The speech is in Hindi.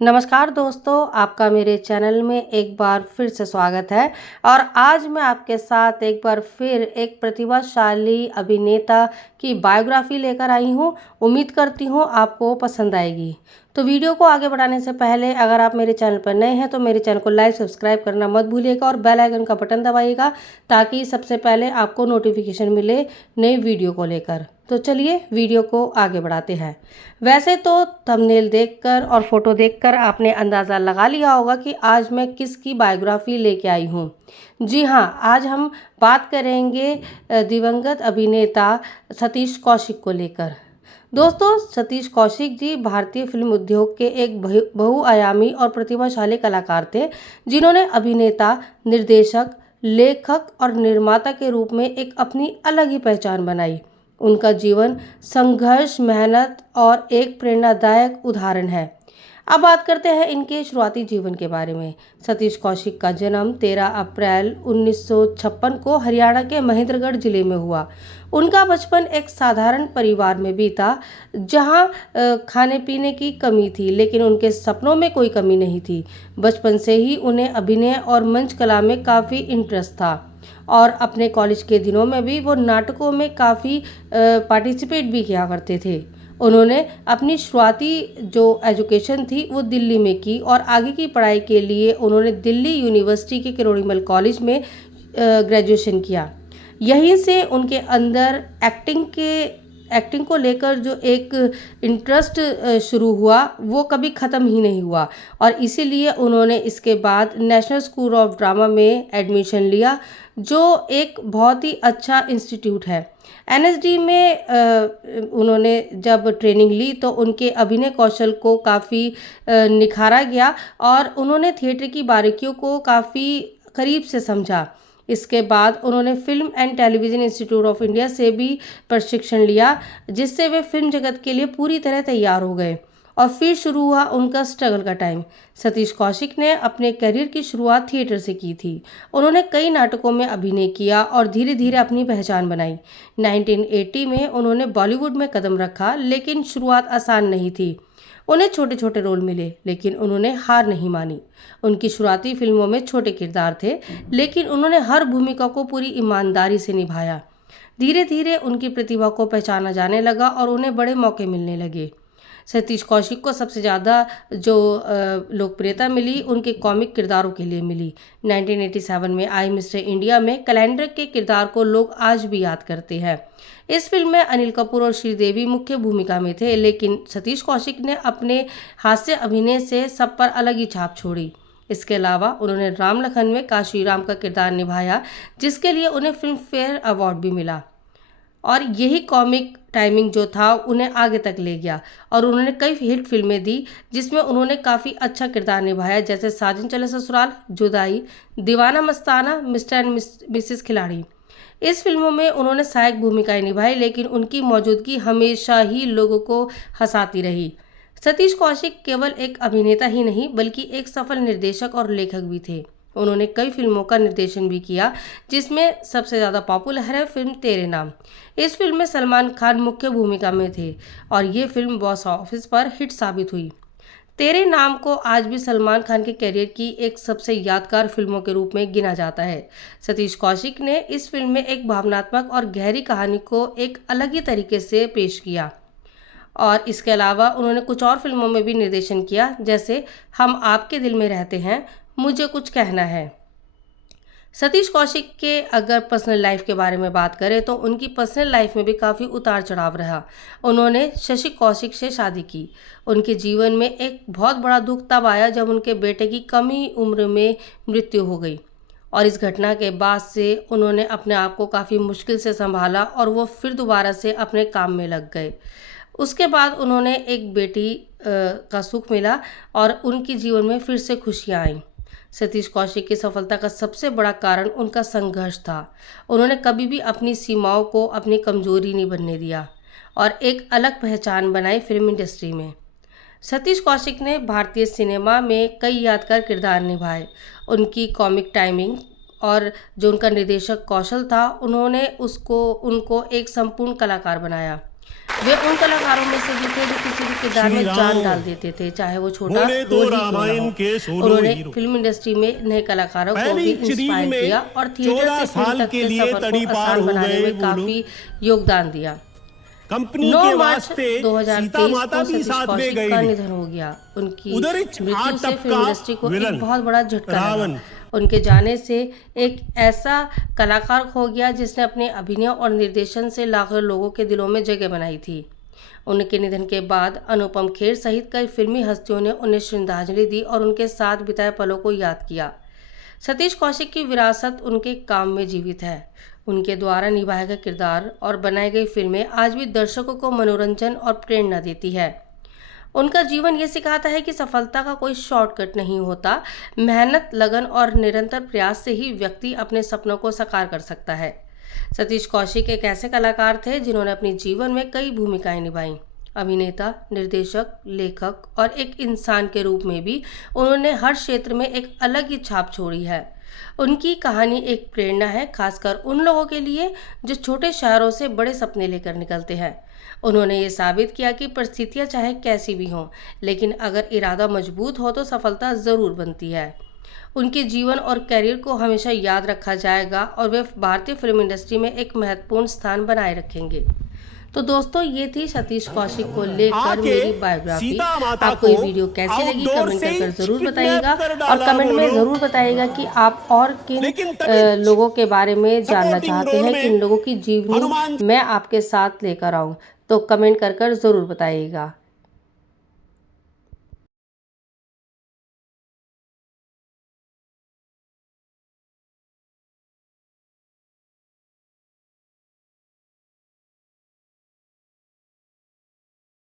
नमस्कार दोस्तों, आपका मेरे चैनल में एक बार फिर से स्वागत है। और आज मैं आपके साथ एक बार फिर एक प्रतिभाशाली अभिनेता की बायोग्राफी लेकर आई हूँ। उम्मीद करती हूँ आपको पसंद आएगी। तो वीडियो को आगे बढ़ाने से पहले अगर आप मेरे चैनल पर नए हैं तो मेरे चैनल को लाइक सब्सक्राइब करना मत भूलिएगा और बेल आइकन का बटन दबाइएगा ताकि सबसे पहले आपको नोटिफिकेशन मिले नई वीडियो को लेकर। तो चलिए वीडियो को आगे बढ़ाते हैं। वैसे तो थंबनेल देखकर और फोटो देखकर आपने अंदाज़ा लगा लिया होगा कि आज मैं किसकी बायोग्राफी लेके आई हूँ। जी हाँ, आज हम बात करेंगे दिवंगत अभिनेता सतीश कौशिक को लेकर। दोस्तों, सतीश कौशिक जी भारतीय फिल्म उद्योग के एक बहुआयामी और प्रतिभाशाली कलाकार थे, जिन्होंने अभिनेता, निर्देशक, लेखक और निर्माता के रूप में एक अपनी अलग ही पहचान बनाई। उनका जीवन संघर्ष, मेहनत और एक प्रेरणादायक उदाहरण है। अब बात करते हैं इनके शुरुआती जीवन के बारे में। सतीश कौशिक का जन्म 13 अप्रैल 1956 को हरियाणा के महेंद्रगढ़ जिले में हुआ। उनका बचपन एक साधारण परिवार में बीता, जहां खाने पीने की कमी थी, लेकिन उनके सपनों में कोई कमी नहीं थी। बचपन से ही उन्हें अभिनय और मंच कला में काफ़ी इंटरेस्ट था और अपने कॉलेज के दिनों में भी वो नाटकों में काफ़ी पार्टिसिपेट भी किया करते थे। उन्होंने अपनी शुरुआती जो एजुकेशन थी वो दिल्ली में की और आगे की पढ़ाई के लिए उन्होंने दिल्ली यूनिवर्सिटी के किरोड़ीमल कॉलेज में ग्रेजुएशन किया। यहीं से उनके अंदर एक्टिंग को लेकर जो एक इंटरेस्ट शुरू हुआ वो कभी ख़त्म ही नहीं हुआ और इसीलिए उन्होंने इसके बाद नेशनल स्कूल ऑफ ड्रामा में एडमिशन लिया, जो एक बहुत ही अच्छा इंस्टीट्यूट है। एनएसडी में उन्होंने जब ट्रेनिंग ली तो उनके अभिनय कौशल को काफ़ी निखारा गया और उन्होंने थिएटर की बारीकियों को काफ़ी करीब से समझा। इसके बाद उन्होंने film and television institute of India से भी प्रशिक्षण लिया, जिससे वे फिल्म जगत के लिए पूरी तरह तैयार हो गए। और फिर शुरू हुआ उनका स्ट्रगल का टाइम। सतीश कौशिक ने अपने करियर की शुरुआत थिएटर से की थी। उन्होंने कई नाटकों में अभिनय किया और धीरे धीरे अपनी पहचान बनाई। 1980 में उन्होंने बॉलीवुड में कदम रखा, लेकिन शुरुआत आसान नहीं थी। उन्हें छोटे छोटे रोल मिले, लेकिन उन्होंने हार नहीं मानी। उनकी शुरुआती फिल्मों में छोटे किरदार थे, लेकिन उन्होंने हर भूमिका को पूरी ईमानदारी से निभाया। धीरे धीरे उनकी प्रतिभा को पहचाना जाने लगा और उन्हें बड़े मौके मिलने लगे। सतीश कौशिक को सबसे ज़्यादा जो लोकप्रियता मिली उनके कॉमिक किरदारों के लिए मिली। 1987 में आई मिस्टर इंडिया में कैलेंडर के किरदार को लोग आज भी याद करते हैं। इस फिल्म में अनिल कपूर और श्रीदेवी मुख्य भूमिका में थे, लेकिन सतीश कौशिक ने अपने हास्य अभिनय से सब पर अलग ही छाप छोड़ी। इसके अलावा उन्होंने राम लखन में काशी राम का किरदार निभाया, जिसके लिए उन्हें फिल्म फेयर अवार्ड भी मिला। और यही कॉमिक टाइमिंग जो था उन्हें आगे तक ले गया और उन्होंने कई हिट फिल्में दी, जिसमें उन्होंने काफ़ी अच्छा किरदार निभाया, जैसे साजन चले ससुराल, जुदाई, दीवाना मस्ताना, मिस्टर एंड मिसेस खिलाड़ी। इस फिल्मों में उन्होंने सहायक भूमिकाएं निभाई, लेकिन उनकी मौजूदगी हमेशा ही लोगों को हंसाती रही। सतीश कौशिक केवल एक अभिनेता ही नहीं बल्कि एक सफल निर्देशक और लेखक भी थे। उन्होंने कई फिल्मों का निर्देशन भी किया, जिसमें सबसे ज़्यादा पॉपुलर है फिल्म तेरे नाम। इस फिल्म में सलमान खान मुख्य भूमिका में थे और ये फिल्म बॉक्स ऑफिस पर हिट साबित हुई। तेरे नाम को आज भी सलमान खान के करियर की एक सबसे यादगार फिल्मों के रूप में गिना जाता है। सतीश कौशिक ने इस फिल्म में एक भावनात्मक और गहरी कहानी को एक अलग ही तरीके से पेश किया और इसके अलावा उन्होंने कुछ और फिल्मों में भी निर्देशन किया, जैसे हम आपके दिल में रहते हैं, मुझे कुछ कहना है। सतीश कौशिक के अगर पर्सनल लाइफ के बारे में बात करें तो उनकी पर्सनल लाइफ में भी काफ़ी उतार चढ़ाव रहा। उन्होंने शशि कौशिक से शादी की। उनके जीवन में एक बहुत बड़ा दुख तब आया जब उनके बेटे की कम ही उम्र में मृत्यु हो गई और इस घटना के बाद से उन्होंने अपने आप को काफ़ी मुश्किल से संभाला और वो फिर दोबारा से अपने काम में लग गए। उसके बाद उन्होंने एक बेटी का सुख मिला और उनके जीवन में फिर से खुशियाँ आईं। सतीश कौशिक की सफलता का सबसे बड़ा कारण उनका संघर्ष था। उन्होंने कभी भी अपनी सीमाओं को अपनी कमजोरी नहीं बनने दिया और एक अलग पहचान बनाई फिल्म इंडस्ट्री में। सतीश कौशिक ने भारतीय सिनेमा में कई यादगार किरदार निभाए। उनकी कॉमिक टाइमिंग और जो उनका निर्देशक कौशल था, उन्होंने उनको एक संपूर्ण कलाकार बनाया। वे उन कलाकारों में से भी थे जो किसी भी किरदार में जान डाल देते थे, चाहे वो छोटा रोल ही क्यों ना हो। उन्होंने फिल्म इंडस्ट्री में नए कलाकारों को भी इंस्पायर किया और थिएटर से फिल्म तक के सफर को आसान बनाने में काफी योगदान दिया। 9 मार्च 2023 को सतीश कौशिक का निधन हो गया। उनकी मृत्यु से फिल्म इंडस्ट्री को एक बहुत बड़ा झटका लगा। उनके जाने से एक ऐसा कलाकार खो गया जिसने अपने अभिनय और निर्देशन से लाखों लोगों के दिलों में जगह बनाई थी। उनके निधन के बाद अनुपम खेर सहित कई फिल्मी हस्तियों ने उन्हें श्रद्धांजलि दी और उनके साथ बिताए पलों को याद किया। सतीश कौशिक की विरासत उनके काम में जीवित है। उनके द्वारा निभाए गए किरदार और बनाई गई फिल्में आज भी दर्शकों को मनोरंजन और प्रेरणा देती है। उनका जीवन ये सिखाता है कि सफलता का कोई शॉर्टकट नहीं होता। मेहनत, लगन और निरंतर प्रयास से ही व्यक्ति अपने सपनों को साकार कर सकता है। सतीश कौशिक एक ऐसे कलाकार थे जिन्होंने अपने जीवन में कई भूमिकाएं निभाई। अभिनेता, निर्देशक, लेखक और एक इंसान के रूप में भी उन्होंने हर क्षेत्र में एक अलग ही छाप छोड़ी है। उनकी कहानी एक प्रेरणा है, खासकर उन लोगों के लिए जो छोटे शहरों से बड़े सपने लेकर निकलते हैं। उन्होंने ये साबित किया कि परिस्थितियां चाहे कैसी भी हों, लेकिन अगर इरादा मजबूत हो तो सफलता ज़रूर बनती है। उनके जीवन और करियर को हमेशा याद रखा जाएगा और वे भारतीय फिल्म इंडस्ट्री में एक महत्वपूर्ण स्थान बनाए रखेंगे। तो दोस्तों, ये थी सतीश कौशिक को लेकर मेरी बायोग्राफी। आपको ये वीडियो कैसी लगी कमेंट कर जरूर बताइएगा और कमेंट में ज़रूर बताइएगा कि आप और किन लोगों के बारे में जानना चाहते हैं, किन लोगों की जीवनी मैं आपके साथ लेकर आऊँ। तो कमेंट कर ज़रूर बताइएगा।